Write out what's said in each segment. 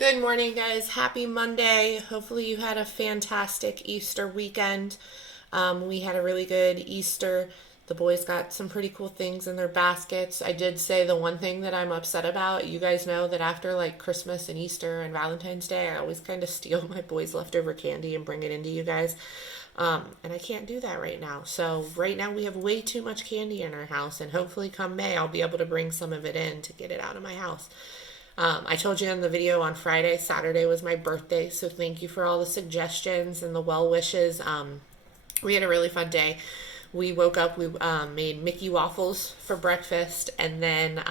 Good morning, guys. Happy Monday. Hopefully, you had a fantastic Easter weekend. We had a really good Easter. The boys got some pretty cool things in their baskets. I did say the one thing that I'm upset about. You guys know that after like Christmas and Easter and Valentine's Day, I always kind of steal my boys' leftover candy and bring it into you guys. And I can't do that right now. So, right now, we have way too much candy in our house, and hopefully, come May, I'll be able to bring some of it in to get it out of my house. I told you in the video on Friday, Saturday was my birthday, so thank you for all the suggestions and the well wishes. We had a really fun day. We woke up, we made Mickey waffles for breakfast, and then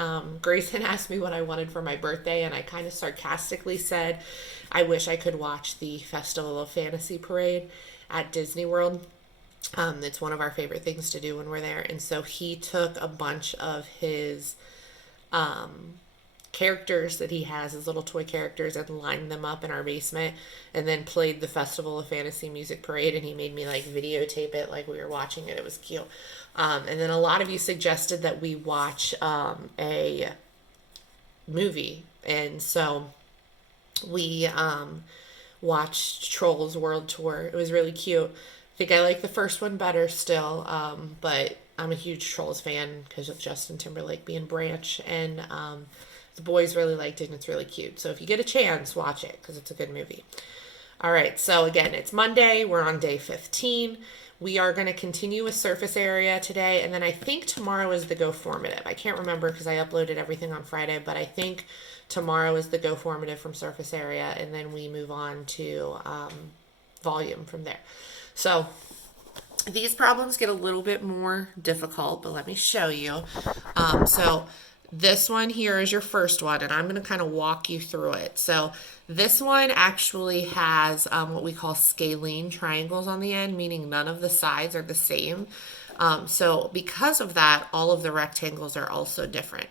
Grayson asked me what I wanted for my birthday, and I kind of sarcastically said, I wish I could watch the Festival of Fantasy parade at Disney World. It's one of our favorite things to do when we're there, and so he took a bunch of his characters that he has, his little toy characters, and lined them up in our basement, and then played the Festival of Fantasy Music Parade, and he made me like videotape it like we were watching it. It was cute. And then a lot of you suggested that we watch a movie, and so we watched Trolls World Tour. It was really cute. I think I like the first one better still, but I'm a huge Trolls fan because of Justin Timberlake being Branch, and the boys really liked it, and it's really cute. So if you get a chance, watch it because it's a good movie. All right, so again, it's Monday. We're on day 15. We are going to continue with surface area today, and then I think tomorrow is the Go Formative. I can't remember because I uploaded everything on Friday, but I think tomorrow is the Go Formative from surface area, and then we move on to volume from there. So these problems get a little bit more difficult, but let me show you. So this one here is your first one, and I'm going to kind of walk you through it. So this one actually has what we call scalene triangles on the end, meaning none of the sides are the same. So because of that, all of the rectangles are also different.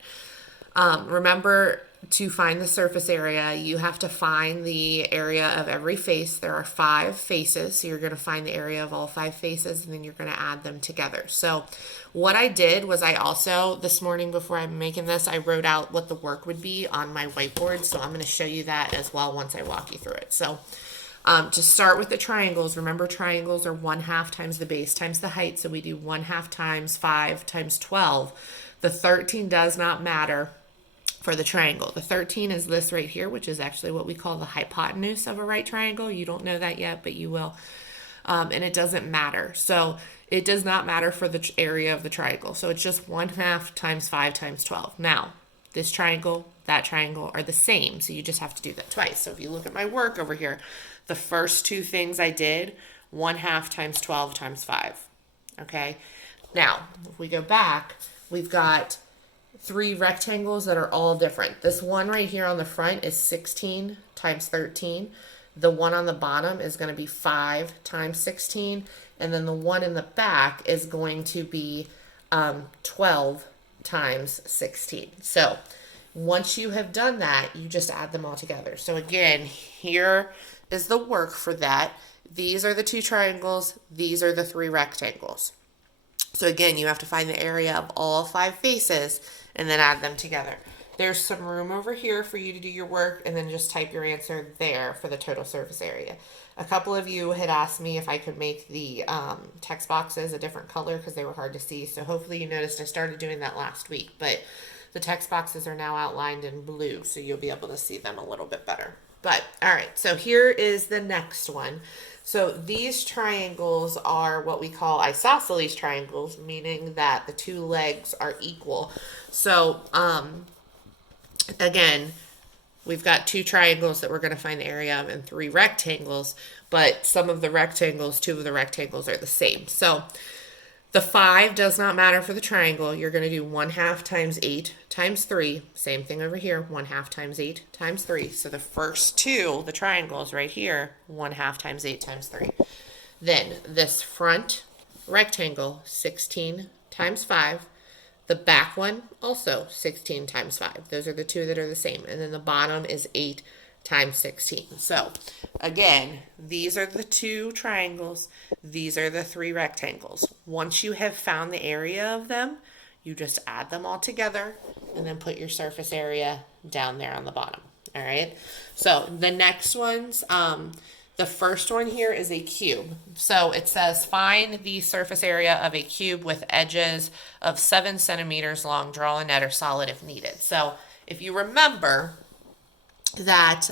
Remember, to find the surface area, you have to find the area of every face. There are 5 faces, so you're going to find the area of all 5 faces, and then you're going to add them together. So what I did was I also, this morning before I'm making this, I wrote out what the work would be on my whiteboard, so I'm going to show you that as well once I walk you through it. So to start with the triangles, remember triangles are 1/2 times the base times the height, so we do 1/2 times 5 times 12. The 13 does not matter for the triangle. The 13 is this right here, which is actually what we call the hypotenuse of a right triangle. You don't know that yet, but you will. And it doesn't matter. So it does not matter for the area of the triangle. So it's just 1/2 times 5 times 12. Now, this triangle, that triangle are the same. So you just have to do that twice. So if you look at my work over here, the first 2 things I did, 1/2 times 12 times 5. Okay. Now, if we go back, we've got 3 rectangles that are all different. This one right here on the front is 16 times 13. The one on the bottom is going to be 5 times 16. And then the one in the back is going to be 12 times 16. So once you have done that, you just add them all together. So again, here is the work for that. These are the 2 triangles. These are the 3 rectangles. So again, you have to find the area of all 5 faces and then add them together. There's some room over here for you to do your work, and then just type your answer there for the total surface area. A couple of you had asked me if I could make the text boxes a different color because they were hard to see. So hopefully you noticed I started doing that last week, but the text boxes are now outlined in blue, so you'll be able to see them a little bit better. But all right, so here is the next one. So these triangles are what we call isosceles triangles, meaning that the 2 legs are equal. So again, we've got 2 triangles that we're going to find the area of and 3 rectangles, but some of the rectangles, 2 of the rectangles are the same. So the 5 does not matter for the triangle. You're going to do 1/2 times 8 times 3. Same thing over here, 1/2 times 8 times 3. So the first 2, the triangles right here, 1/2 times 8 times 3. Then this front rectangle, 16 times 5. The back one, also 16 times 5. Those are the 2 that are the same. And then the bottom is 8 times 16. So again, these are the 2 triangles. These are the 3 rectangles. Once you have found the area of them, you just add them all together and then put your surface area down there on the bottom. All right. So the next ones, the first one here is a cube. So it says find the surface area of a cube with edges of 7 centimeters long. Draw a net or solid if needed. So if you remember that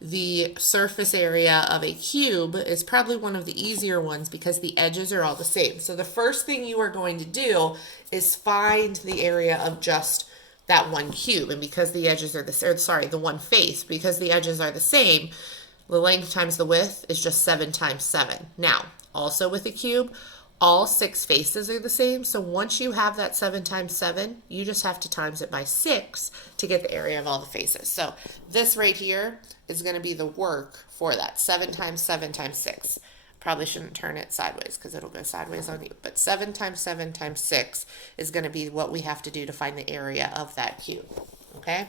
the surface area of a cube is probably one of the easier ones because the edges are all the same. So the first thing you are going to do is find the area of just that one cube. And because the edges are the one face, because the edges are the same, the length times the width is just 7 times 7. Now, also with a cube, all 6 faces are the same. So once you have that 7 times 7, you just have to times it by 6 to get the area of all the faces. So this right here is going to be the work for that. 7 times 7 times 6. Probably shouldn't turn it sideways because it'll go sideways on you. But 7 times 7 times 6 is going to be what we have to do to find the area of that cube. Okay?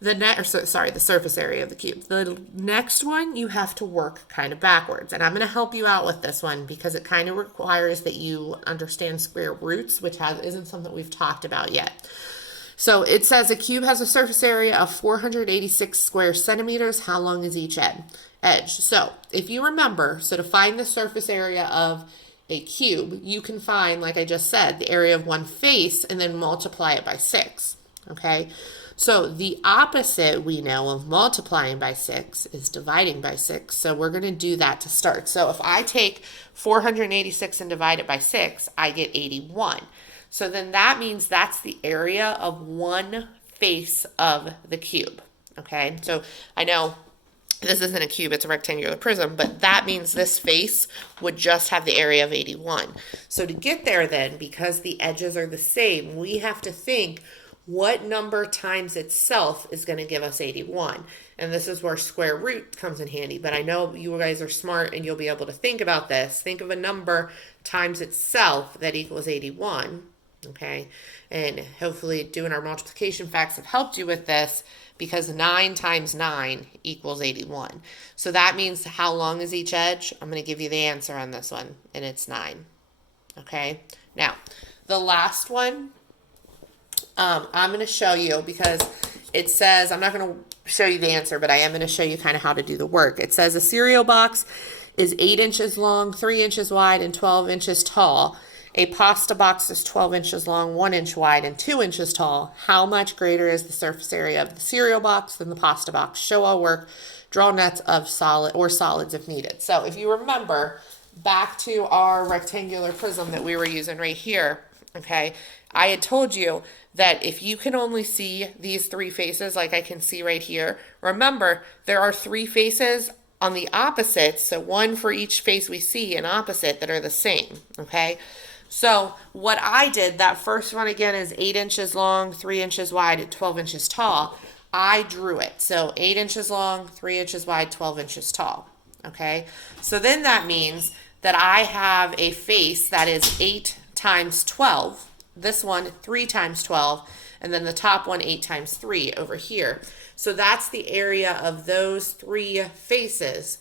The surface area of the cube. The next one, you have to work kind of backwards. And I'm going to help you out with this one because it kind of requires that you understand square roots, which isn't something we've talked about yet. So it says a cube has a surface area of 486 square centimeters. How long is each edge? So if you remember, so to find the surface area of a cube, you can find, like I just said, the area of one face and then multiply it by 6. Okay? So the opposite we know of multiplying by 6 is dividing by 6. So we're going to do that to start. So if I take 486 and divide it by 6, I get 81. So then that means that's the area of one face of the cube. Okay, so I know this isn't a cube, it's a rectangular prism, but that means this face would just have the area of 81. So to get there then, because the edges are the same, we have to think what number times itself is going to give us 81. And this is where square root comes in handy. But I know you guys are smart and you'll be able to think about this. Think of a number times itself that equals 81. Okay. And hopefully doing our multiplication facts have helped you with this because 9 times 9 equals 81. So that means how long is each edge? I'm going to give you the answer on this one, and it's 9. Okay. Now, the last one, I'm going to show you because it says, I'm not going to show you the answer, but I am going to show you kind of how to do the work. It says a cereal box is 8 inches long, 3 inches wide, and 12 inches tall. A pasta box is 12 inches long, 1 inch wide, and 2 inches tall. How much greater is the surface area of the cereal box than the pasta box? Show all work. Draw nets of solids if needed. So if you remember back to our rectangular prism that we were using right here, okay, I had told you that if you can only see these 3 faces like I can see right here, remember there are 3 faces on the opposites, so one for each face we see an opposite that are the same, okay? So what I did, that first one again is 8 inches long, 3 inches wide, and 12 inches tall. I drew it. So 8 inches long, 3 inches wide, 12 inches tall, okay? So then that means that I have a face that is 8 times 12. This one, 3 times 12, and then the top one, 8 times 3 over here. So that's the area of those 3 faces.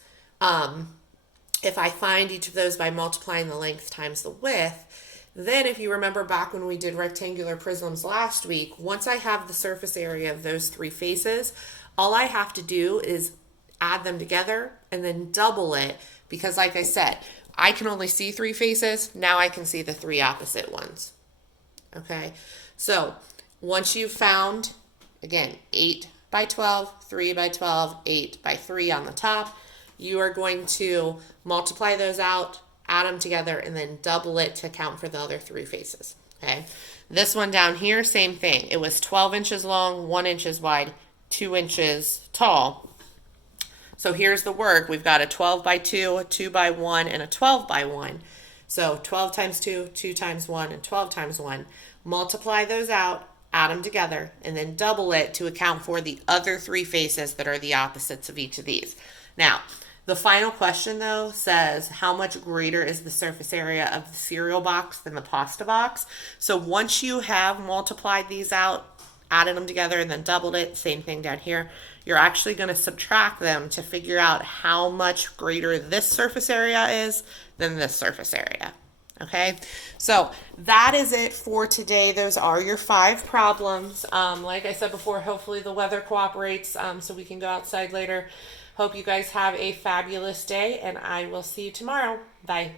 If I find each of those by multiplying the length times the width, then if you remember back when we did rectangular prisms last week, once I have the surface area of those 3 faces, all I have to do is add them together and then double it because like I said, I can only see 3 faces. Now I can see the 3 opposite ones. Okay, so once you've found, again, 8 by 12, 3 by 12, 8 by 3 on the top, you are going to multiply those out, add them together, and then double it to account for the other 3 faces. Okay, this one down here, same thing. It was 12 inches long, 1 inches wide, 2 inches tall. So here's the work. We've got a 12 by 2, a 2 by 1, and a 12 by 1. So 12 times 2, 2 times 1, and 12 times 1. Multiply those out, add them together, and then double it to account for the other 3 faces that are the opposites of each of these. Now, the final question, though, says how much greater is the surface area of the cereal box than the pasta box? So once you have multiplied these out, added them together, and then doubled it, same thing down here, you're actually going to subtract them to figure out how much greater this surface area is than this surface area. Okay, so that is it for today. Those are your 5 problems. Like I said before, hopefully the weather cooperates so we can go outside later. Hope you guys have a fabulous day, and I will see you tomorrow. Bye.